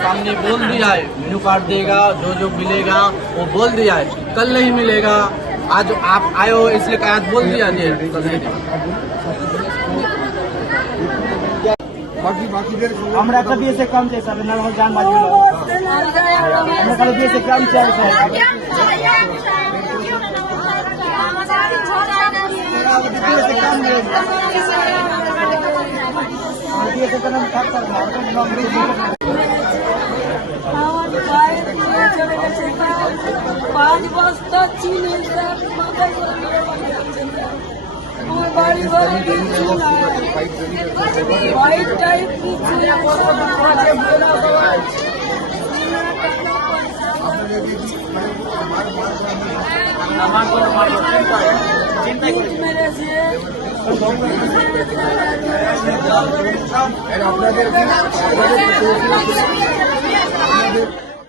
ने बोल दिया है मेनू कार्ड देगा जो जो मिलेगा वो बोल दिया है कल नहीं मिलेगा आज आप आए हो इसलिए आज बोल दिया जी कल नहीं देगा। বাকি বাকিদের খবর আমরা একটা দিয়েছে কম চাই স্যার না আমার যান বাজবে আমরা খালি দিয়েছে কম চাই স্যার দিয়েছে কম দিয়েছে দিয়েছে কেন পাঁচ বস্তা চিনের স্যার মাথায় করে নিয়ে বাড়ি যাচ্ছেন আমার বাড়ি ঘরে কিছু নাই আপনাদের